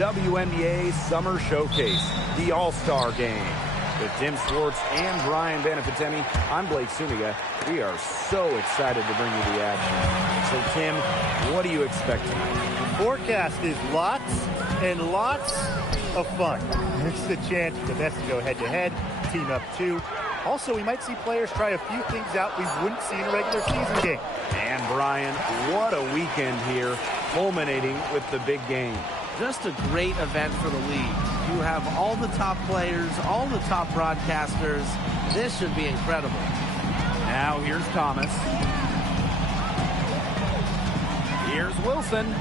WNBA Summer Showcase, the All-Star Game. With Tim Swartz and Brian Benefatemi, I'm Blake Suniga. We are so excited to bring you the action. So, Tim, what do you expect tonight? The forecast is lots and lots of fun. It's the chance for the best to go head-to-head, team up two. Also, we might see players try a few things out we wouldn't see in a regular season game. And, Brian, what a weekend here, culminating with the big game. Just a great event for the league. You have all the top players, all the top broadcasters. This should be incredible. Now here's Thomas. Here's Wilson.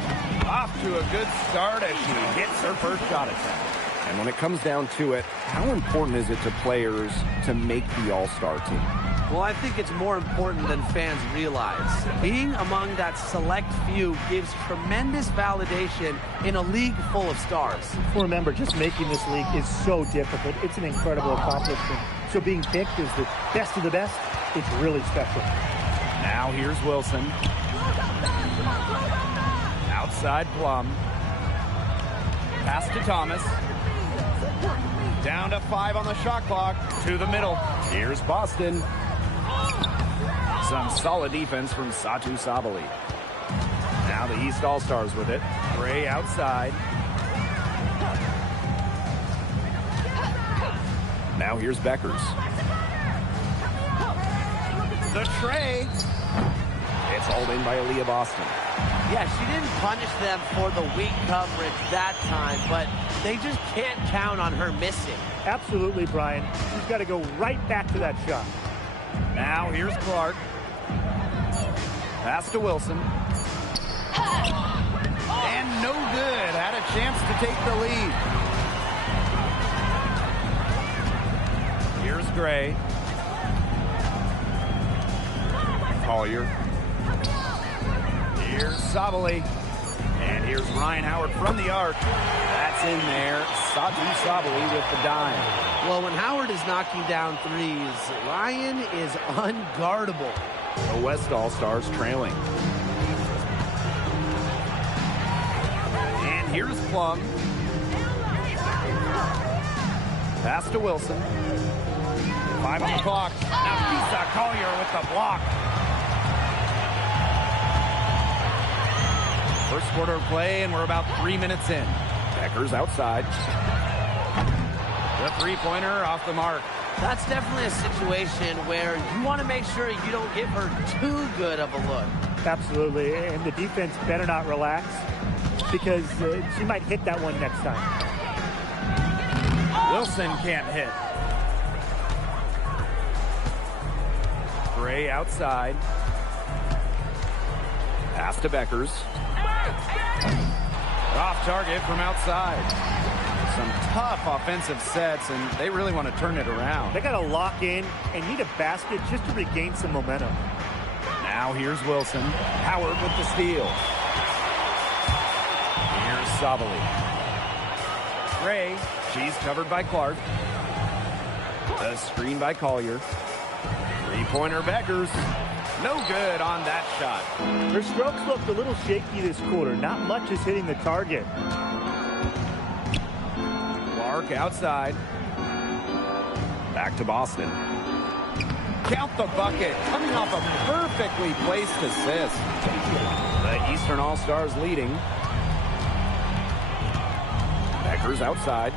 Off to a good start as she hits her first shot attempt. And when it comes down to it, how important is it to players to make the All-Star team? Well, I think it's more important than fans realize. Being among that select few gives tremendous validation in a league full of stars. Remember, just making this league is so difficult. It's an incredible accomplishment. So being picked as the best of the best, it's really special. Now here's Wilson. Outside Plum. Pass to Thomas. Down to 5 on the shot clock. To the middle. Here's Boston. Some solid defense from Satou Sabali. Now the East All-Stars with it. Gray outside. Now here's Beckers. The tray. It's hauled in by Aaliyah Boston. Yeah, she didn't punish them for the weak coverage that time, but they just can't count on her missing. Absolutely, Brian. She's got to go right back to that shot. Now here's Clark. Pass to Wilson. And no good. Had a chance to take the lead. Here's Gray. Collier. Here's Sabali. And here's Ryan Howard from the arc. That's in there. Satou Sabali with the dime. Well, when Howard is knocking down threes, Ryan is unguardable. The West All-Stars trailing. And here's Plum. Pass to Wilson. 5 on the clock. Now Lisa Collier with the block. First quarter of play, and we're about 3 minutes in. Beckers outside. The three-pointer off the mark. That's definitely a situation where you want to make sure you don't give her too good of a look. Absolutely, and the defense better not relax because she might hit that one next time. Wilson can't hit. Gray outside. Pass to Beckers. Off target from outside. Some tough offensive sets, and they really want to turn it around. They got to lock in and need a basket just to regain some momentum. Now here's Wilson. Howard with the steal. Here's Sabali. Gray. She's covered by Clark. The screen by Collier. Three-pointer Beckers. No good on that shot. Her strokes looked a little shaky this quarter. Not much is hitting the target. Clark outside. Back to Boston. Count the bucket. Coming off a perfectly placed assist. The Eastern All-Stars leading. Beckers outside.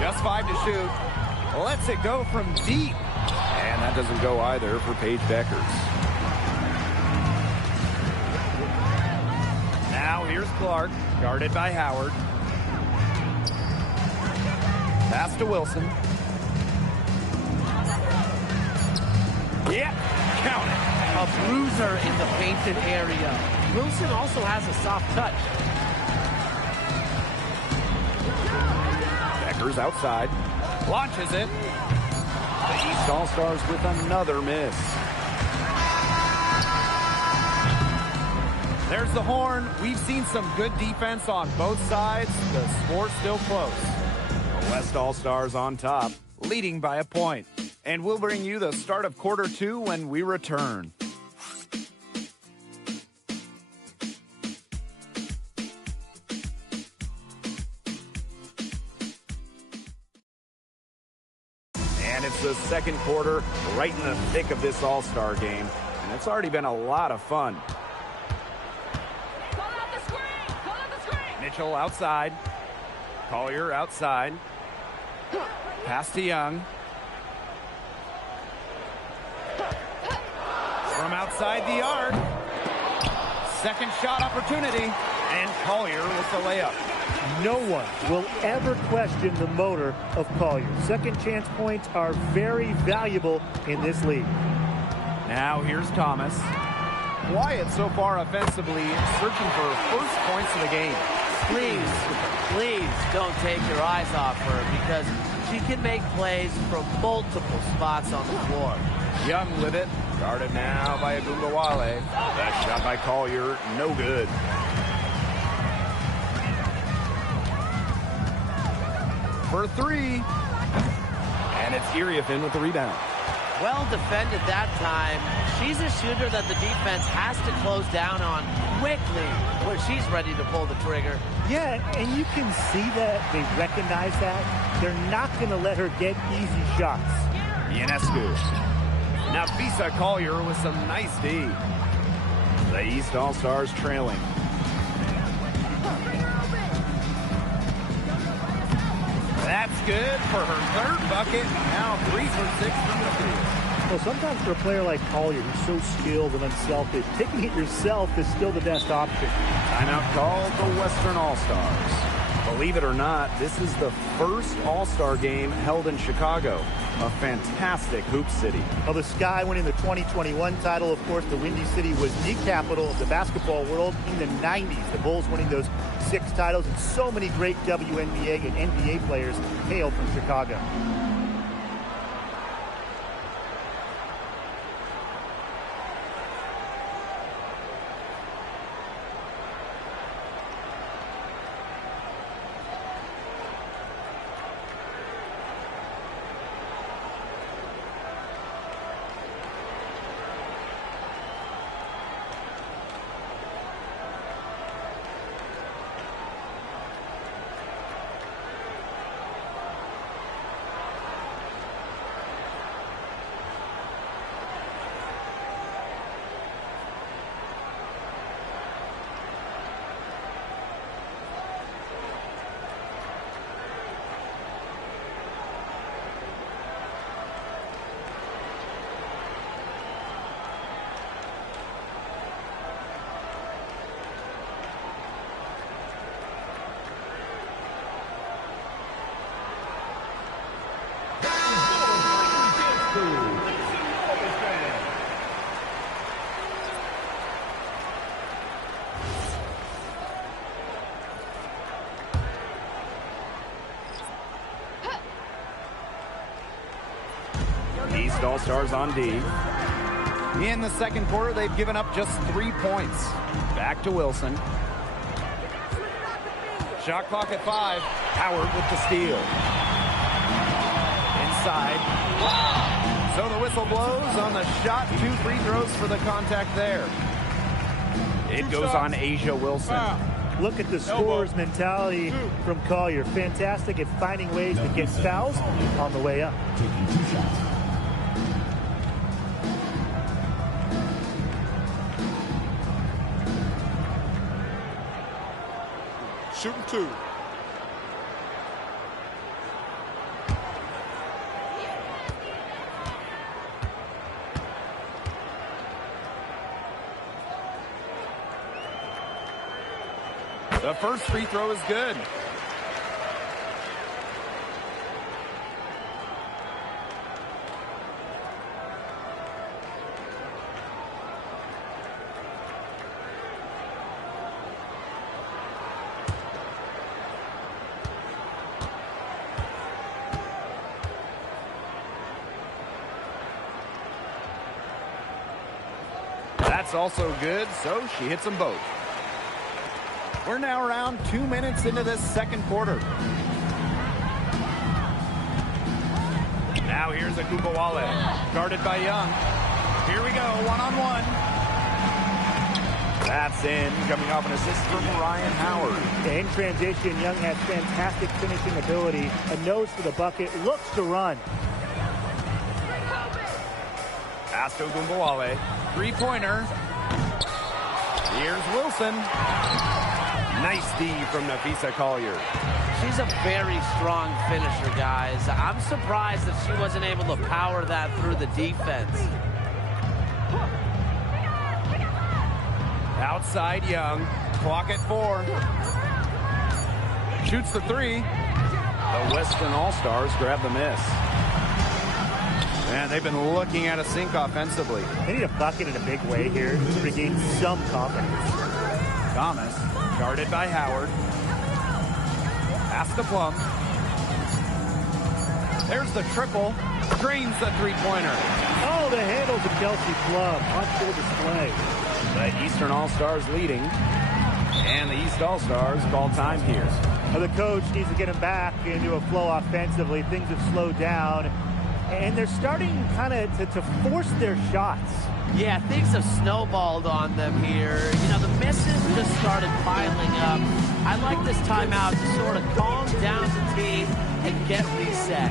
Just 5 to shoot. Lets it go from deep. And that doesn't go either for Paige Beckers. Now here's Clark, guarded by Howard. Pass to Wilson. Yeah, count it. A bruiser in the painted area. Wilson also has a soft touch. Beckers outside. Launches it. The East All-Stars with another miss. There's the horn. We've seen some good defense on both sides. The score's still close. The West All-Stars on top, leading by a point. And we'll bring you the start of quarter 2 when we return. And it's the second quarter, right in the thick of this All-Star game. And it's already been a lot of fun. Mitchell outside. Collier outside. Pass to Young. From outside the arc. Second shot opportunity. And Collier with the layup. No one will ever question the motor of Collier. Second chance points are very valuable in this league. Now here's Thomas. Quiet so far offensively, searching for first points of the game. Please don't take your eyes off her because she can make plays from multiple spots on the floor. Young with it. Guarded now by Agungawale. That shot by Collier, no good. For three. And it's Iriefin with the rebound. Well defended that time. She's a shooter that the defense has to close down on quickly when she's ready to pull the trigger. Yeah, and you can see that they recognize that. They're not going to let her get easy shots. Ionescu. Now Nafisa Collier with some nice D. The East All-Stars trailing. That's good for her third bucket. Now 3 for 6 from the field. Well, sometimes for a player like Collier, who's so skilled and unselfish, taking it yourself is still the best option. Timeout called the Western All-Stars. Believe it or not, this is the first All-Star game held in Chicago, a fantastic hoop city. Well, the Sky winning the 2021 title, of course, the Windy City was the capital of the basketball world in the 90s. The Bulls winning those 6 titles, and so many great WNBA and NBA players hail from Chicago. East All-Stars on D. In the second quarter, they've given up just 3 points. Back to Wilson. Shot clock at 5. Howard with the steal. Inside. So the whistle blows on the shot. 2 free throws for the contact there. It goes on Asia Wilson. Look at the scorer's mentality from Collier. Fantastic at finding ways to get fouls on the way up. Taking 2 shots. Shooting 2. The first free throw is good. That's also good, so she hits them both. We're now around 2 minutes into this second quarter. Now here's Agungawale, guarded by Young. Here we go, one-on-one. That's in, coming off an assist from Ryan Howard. In transition, Young has fantastic finishing ability, a nose for the bucket, looks to run. Pass to Gumbawale. Three-pointer. Here's Wilson. Nice D from Nafisa Collier. She's a very strong finisher, guys. I'm surprised that she wasn't able to power that through the defense. Outside Young. Clock at 4. Shoots the 3. The Western All-Stars grab the miss. Man, they've been looking at a sink offensively. They need a bucket in a big way here to regain some confidence. Thomas, guarded by Howard. Pass to Plum. There's the triple. Screens the three-pointer. Oh, the handles of Kelsey Plum on full display. The Eastern All-Stars leading. And the East All-Stars call time here. Now the coach needs to get him back into a flow offensively. Things have slowed down. And they're starting kind of to force their shots. Yeah, things have snowballed on them here. You know, the misses just started piling up. I like this timeout to sort of calm down the team and get reset.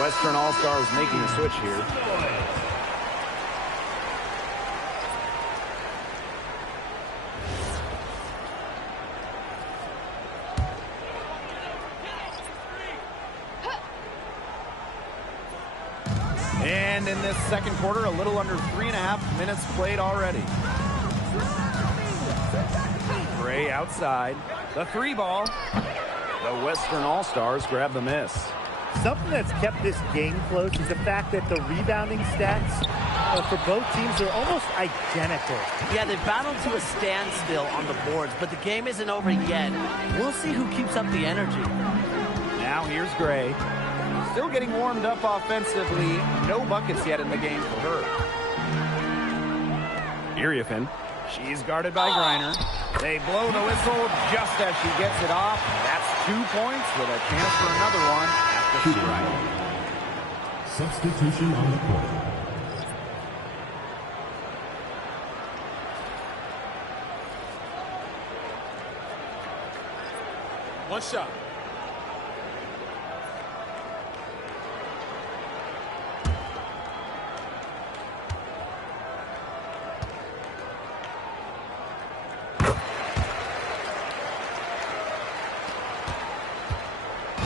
Western All-Stars making a switch here. And in this second quarter, a little under 3.5 minutes played already. Gray outside. The 3-ball. The Western All-Stars grab the miss. Something that's kept this game close is the fact that the rebounding stats for both teams are almost identical. Yeah, they've battled to a standstill on the boards, but the game isn't over yet. We'll see who keeps up the energy. Now here's Gray. Still getting warmed up offensively. No buckets yet in the game for her. Iriafin. She's guarded by Griner. They blow the whistle just as she gets it off. That's 2 points with a chance for another one after she right. Substitution on the court. One shot.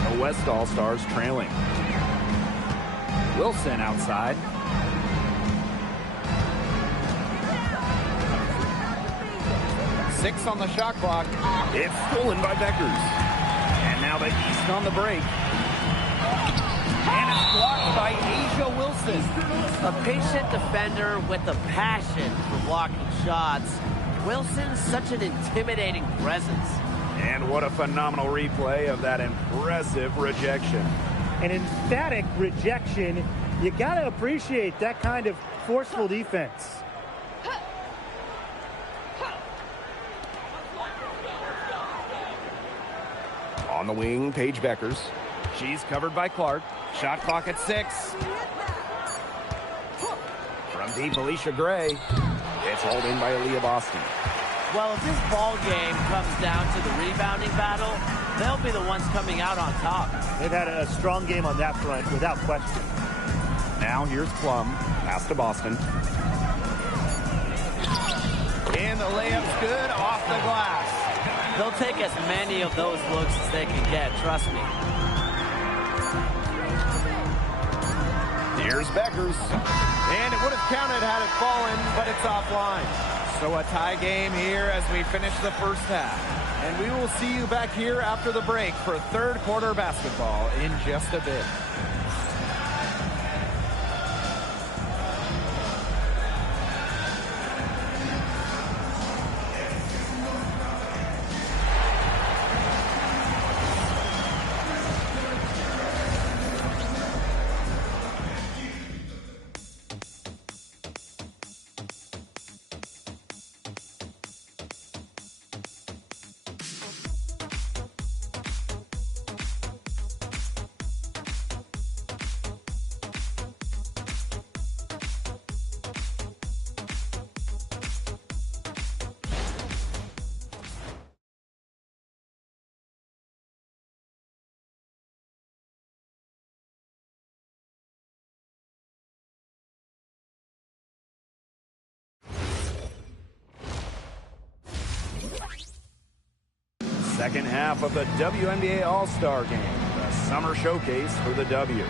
The West All-Stars trailing. Wilson outside. Six on the shot clock. It's stolen by Beckers. And now the East on the break. And it's blocked by Asia Wilson. A patient defender with a passion for blocking shots. Wilson's such an intimidating presence. And what a phenomenal replay of that impressive rejection. An emphatic rejection. You got to appreciate that kind of forceful defense. On the wing, Paige Beckers. She's covered by Clark. Shot clock at 6. From deep, Alicia Gray. It's hauled in by Aaliyah Boston. Well, if this ball game comes down to the rebounding battle, they'll be the ones coming out on top. They've had a strong game on that front, without question. Now here's Plum. Pass to Boston. And the layup's good off the glass. They'll take as many of those looks as they can get, trust me. Here's Beckers. And it would have counted had it fallen, but it's offline. So a tie game here as we finish the first half. And we will see you back here after the break for third quarter basketball in just a bit. Second half of the WNBA All-Star Game, the summer showcase for the W.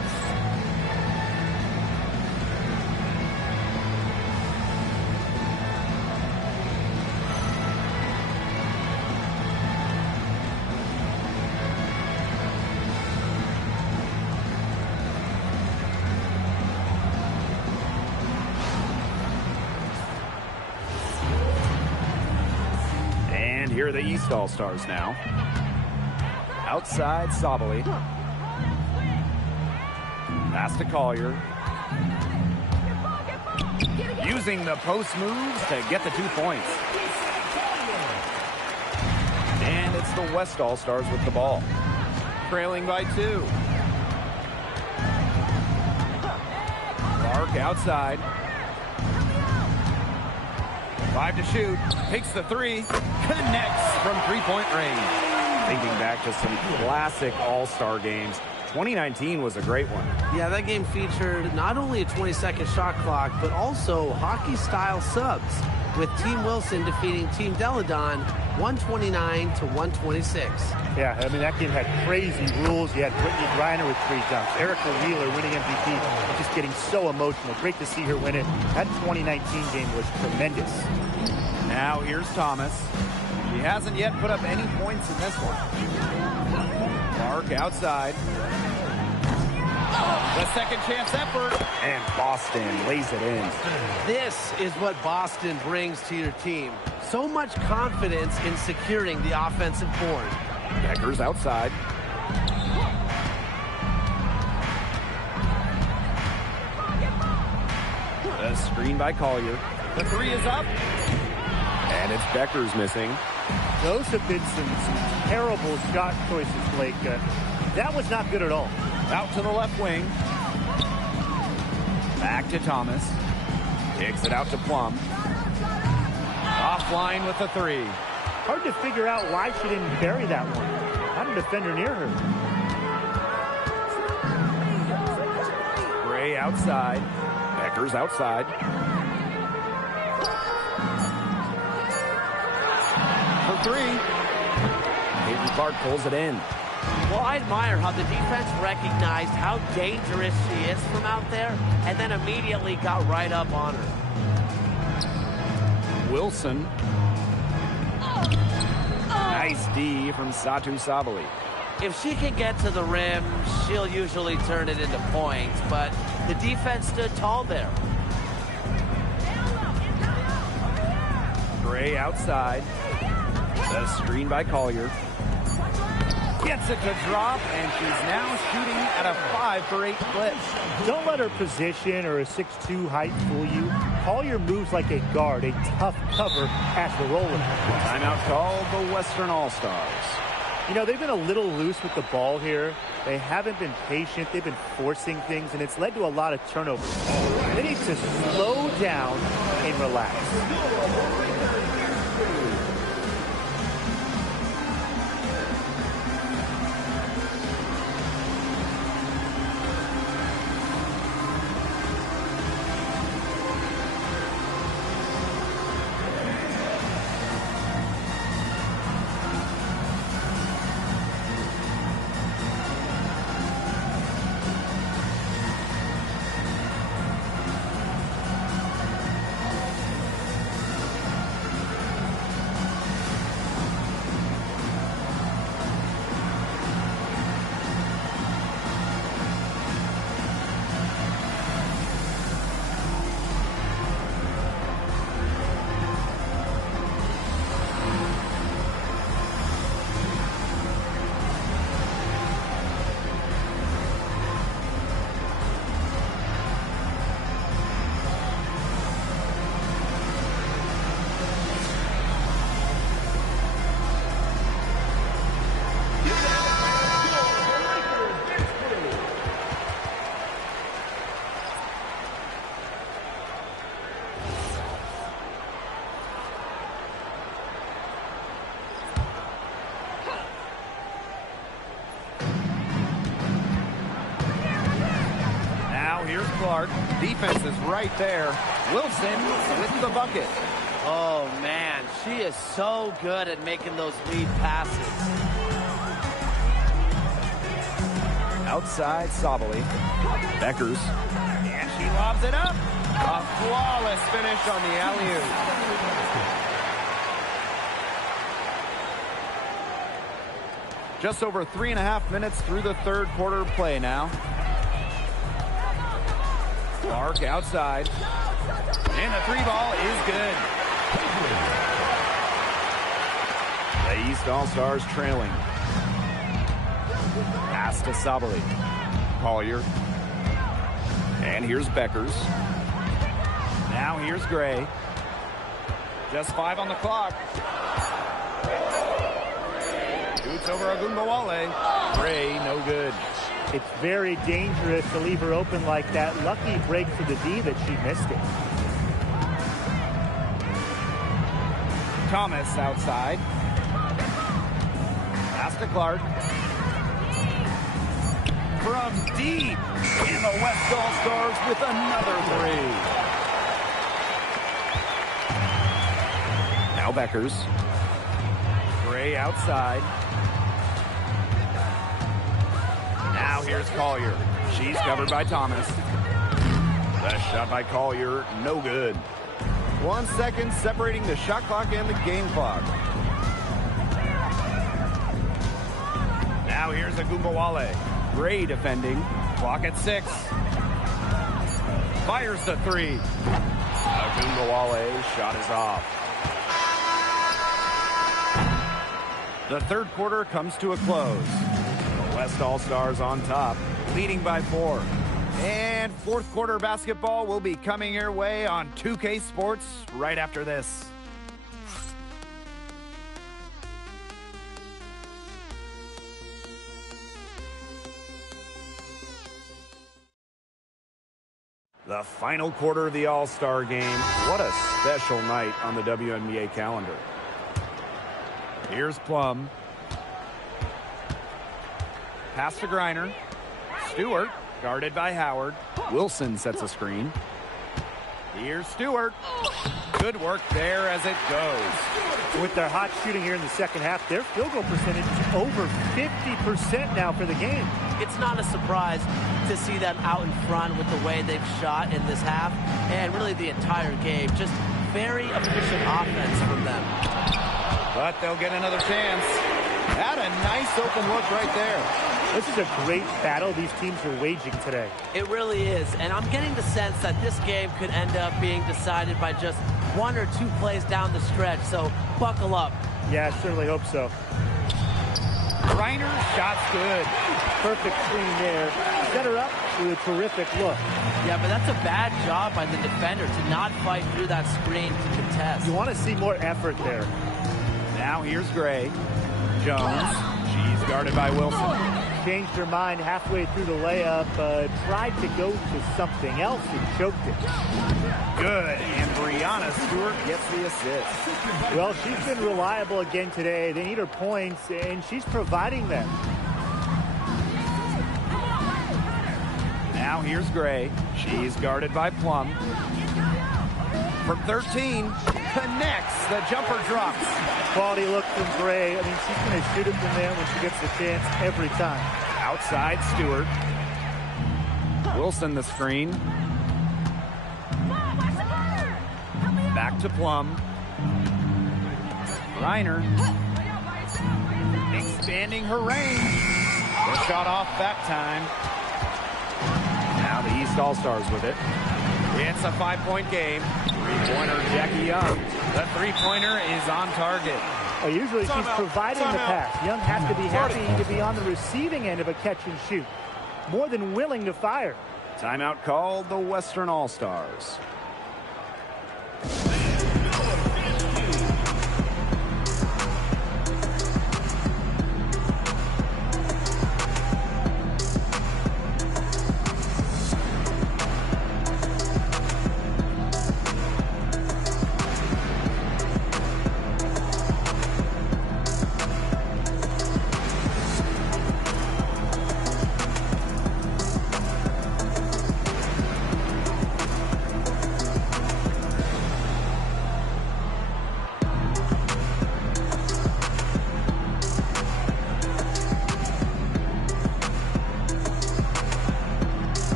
Here are the East All-Stars now. Outside, Sabali. Pass to Collier. Using the post moves to get the 2 points. And it's the West All-Stars with the ball. Trailing by 2. Clark outside. 5 to shoot. Takes the 3. Connects from three-point range. Thinking back to some classic All-Star games, 2019 was a great one. Yeah, that game featured not only a 20-second shot clock, but also hockey-style subs, with Team Wilson defeating Team Deladon 129 to 126. Yeah, I mean, that game had crazy rules. You had Brittany Griner with 3 dunks. Erica Wheeler winning MVP, just getting so emotional. Great to see her win it. That 2019 game was tremendous. Now here's Thomas. She hasn't yet put up any points in this one. Clark outside. The second chance effort. And Boston lays it in. This is what Boston brings to your team. So much confidence in securing the offensive board. Beckers outside. The screen by Collier. The 3 is up. And it's Beckers missing. Those have been some terrible shot choices, Blake. That was not good at all. Out to the left wing. Back to Thomas. Kicks it out to Plum. Offline with the 3. Hard to figure out why she didn't bury that one. Not a defender near her. Gray outside. Beckers outside. For 3. Peyton Clark pulls it in. Well, I admire how the defense recognized how dangerous she is from out there and then immediately got right up on her. Wilson. Nice D from Satou Sabali. If she can get to the rim, she'll usually turn it into points, but the defense stood tall there. Gray outside. The screen by Collier. Gets it to drop, and she's now shooting at a 5 for 8 clip. Don't let her position or a 6'2" height fool you. Collier moves like a guard, a tough cover as the roller. Timeout called the Western All-Stars. You know, they've been a little loose with the ball here. They haven't been patient. They've been forcing things, and it's led to a lot of turnovers. They need to slow down and relax. start. Defense is right there. Wilson with the bucket. Oh, man, she is so good at making those lead passes. Outside, Sabali. Beckers. And she lobs it up. A flawless finish on the alley-oop. Just over 3.5 minutes through the third quarter play now. Clark outside. And the three ball is good. The East All-Stars trailing. Pass to Sabali. Collier. And here's Beckers. Now here's Gray. Just 5 on the clock. Shoots over Agumbawale. Gray, no good. It's very dangerous to leave her open like that. Lucky break for the D that she missed it. Thomas outside. Pass to Clark. From deep. And the West All-Stars with another three. Now Beckers. Gray outside. Now here's Collier. She's covered by Thomas. The shot by Collier, no good. 1 second separating the shot clock and the game clock. Now here's Agumbawale. Gray defending. Clock at 6. Fires the three. Agumbawale shot is off. The third quarter comes to a close. The West All-Stars on top, leading by 4. And fourth quarter basketball will be coming your way on 2K Sports right after this. The final quarter of the All-Star game. What a special night on the WNBA calendar. Here's Plum. Pass to Griner. Stewart, guarded by Howard. Wilson sets a screen. Here's Stewart. Good work there as it goes. With their hot shooting here in the second half, their field goal percentage is over 50% now for the game. It's not a surprise to see them out in front with the way they've shot in this half and really the entire game. Just very efficient offense from them. But they'll get another chance. Had a nice open look right there. This is a great battle these teams are waging today. It really is, and I'm getting the sense that this game could end up being decided by just 1 or 2 plays down the stretch, so buckle up. Yeah, I certainly hope so. Griner, shot's good. Perfect screen there. Set her up with a terrific look. Yeah, but that's a bad job by the defender to not fight through that screen to contest. You want to see more effort there. Now here's Gray. Jones. She's guarded by Wilson. Changed her mind halfway through the layup, tried to go to something else and choked it. Good, and Brianna Stewart gets the assist. Well, she's been reliable again today. They need her points, and she's providing them. Now here's Gray. She's guarded by Plum. From 13, connects. The jumper drops. Quality look from Gray. I mean, she's going to shoot it from there when she gets the chance every time. Outside Stewart. Wilson the screen. Back to Plum. Griner. Expanding her range. The shot off that time. Now the East All-Stars with it. It's a 5-point game. Three-pointer Jackie Young. The three-pointer is on target. Well, usually she's providing the pass. Young has to be happy to be on the receiving end of a catch and shoot. More than willing to fire. Timeout called the Western All-Stars.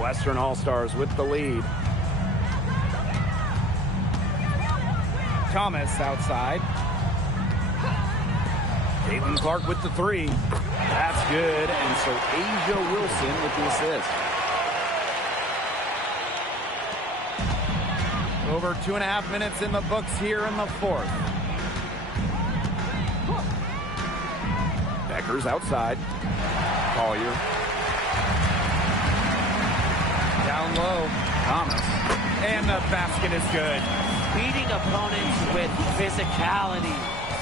Western All-Stars with the lead. Thomas outside. Caitlin Clark with the three. That's good. And so Asia Wilson with the assist. Over 2.5 minutes in the books here in the fourth. Becker's outside. Collier. Down low. Thomas. And the basket is good. Beating opponents with physicality.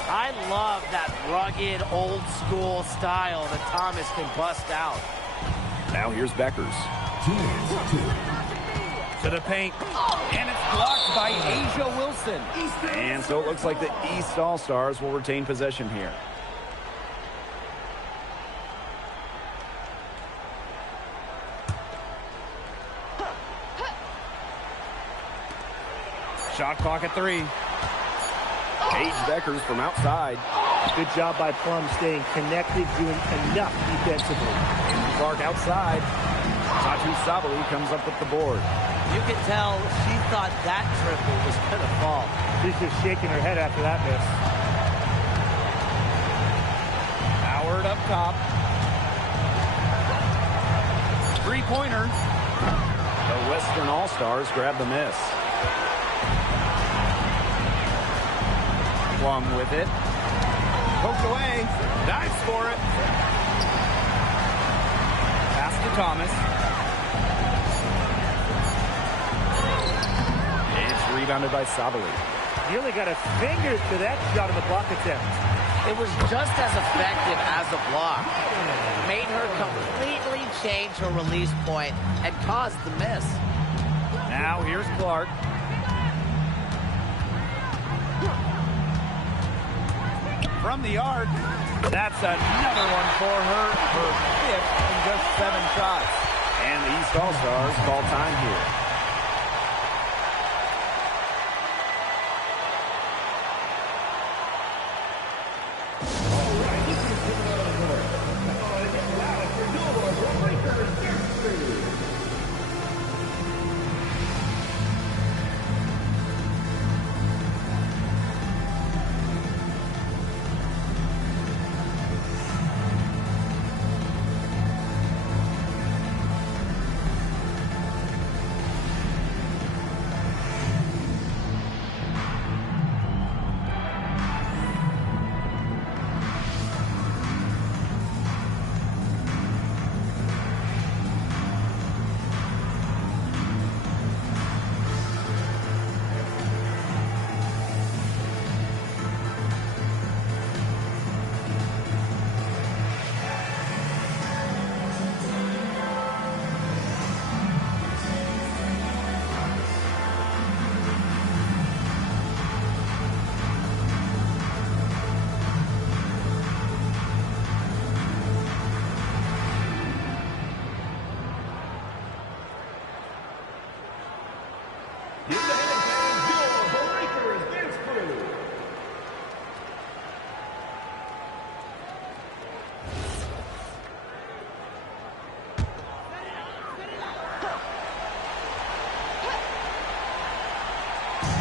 I love that rugged, old-school style that Thomas can bust out. Now here's Becker's. To the paint. And it's blocked by Asia Wilson. And so it looks like the East All-Stars will retain possession here. Shot clock at 3. Paige Beckers from outside. Good job by Plum staying connected, doing enough defensively. Clark outside. Satou Sabali comes up with the board. You can tell she thought that triple was going to fall. She's just shaking her head after that miss. Howard up top. Three-pointer. The Western All-Stars grab the miss. Plum with it. Poked away. Dives for it. Pass to Thomas. It's rebounded by Sabali. He only got a finger to that shot on the block attempt. It was just as effective as a block. Made her completely change her release point and caused the miss. Now here's Clark. From the arc. That's another one for her. Her fifth in just 7 shots. And the East All-Stars call time here.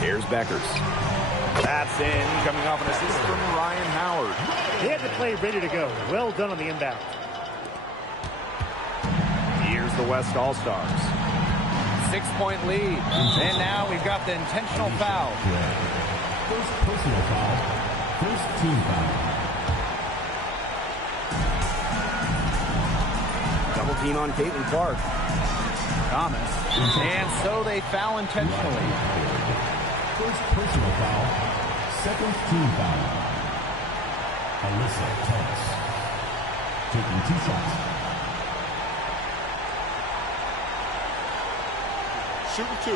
Here's Beckers. That's in, coming off an assist from Ryan Howard. He had the play ready to go. Well done on the inbound. Here's the West All-Stars. 6-point lead. And now we've got the intentional foul. First personal foul. First team foul. Double team on Caitlin Clark. Thomas. And so they foul intentionally. First personal foul. Second team foul. Alyssa Thomas. Taking 2 shots. Shooting 2.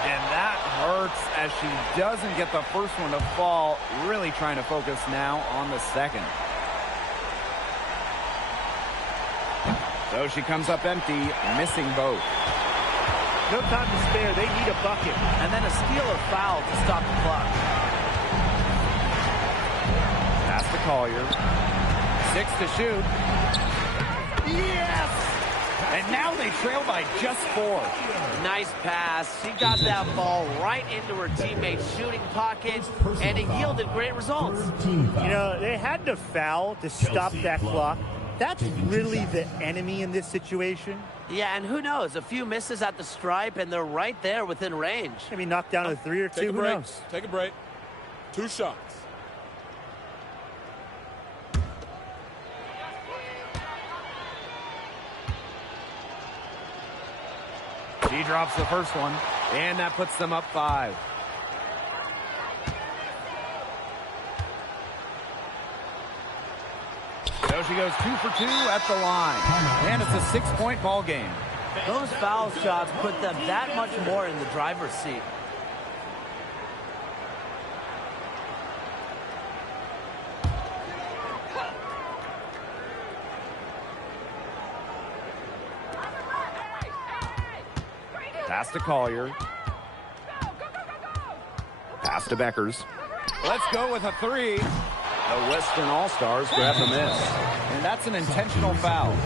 And that hurts as she doesn't get the first one to fall. Really trying to focus now on the second. So she comes up empty, missing both. No time to spare. They need a bucket. And then a steal or foul to stop the clock. Pass to Collier. 6 to shoot. Yes! And now they trail by just 4. Nice pass. She got that ball right into her teammate's shooting pocket, and it yielded great results. You know, they had to foul to stop that clock. That's really the enemy in this situation. Yeah, and who knows? A few misses at the stripe, and they're right there within range. Maybe knock down a 3 or 2. Who knows? Take a break. 2 shots. She drops the first one, and that puts them up 5. So she goes 2 for 2 at the line, and it's a 6-point ball game. Those foul shots put them that much more in the driver's seat. Pass to Collier. Pass to Beckers. Let's go with a 3. The Western All-Stars grab the miss. And that's an intentional foul.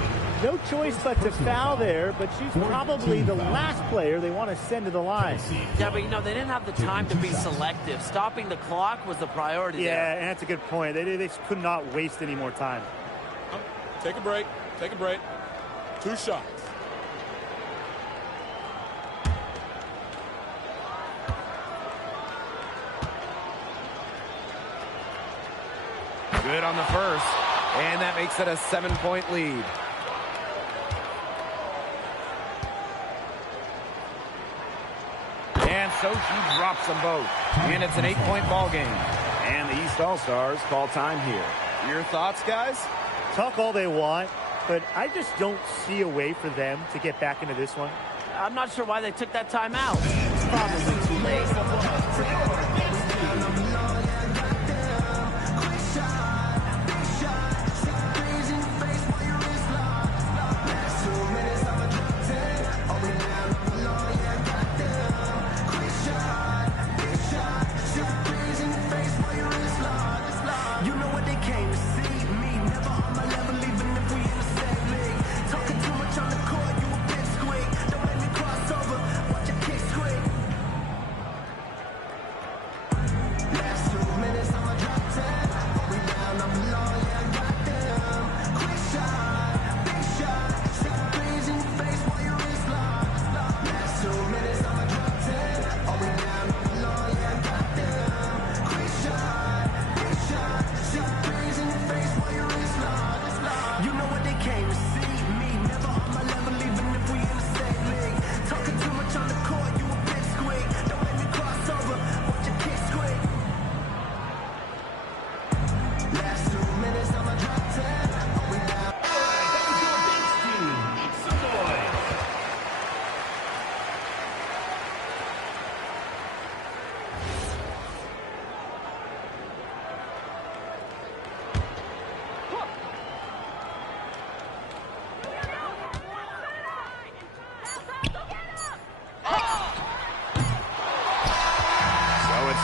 No choice but to foul there, but she's probably the last player they want to send to the line. Yeah, but, you know, they didn't have the time to be selective. Stopping the clock was the priority there. Yeah, and that's a good point. They could not waste any more time. Take a break. Take a break. 2 shots. Good on the first, and that makes it a 7-point lead. And so she drops them both, and it's an 8-point ball game. And the East All-Stars call time here. Your thoughts, guys? Talk all they want, but I just don't see a way for them to get back into this one. I'm not sure why they took that timeout. It's probably too late.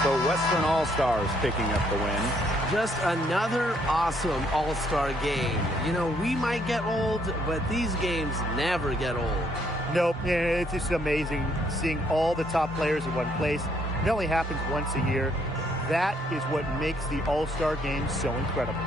The Western All-Stars picking up the win. Just another awesome All-Star game. You know, we might get old, but these games never get old. Nope, it's just amazing seeing all the top players in one place. It only happens once a year. That is what makes the All-Star game so incredible.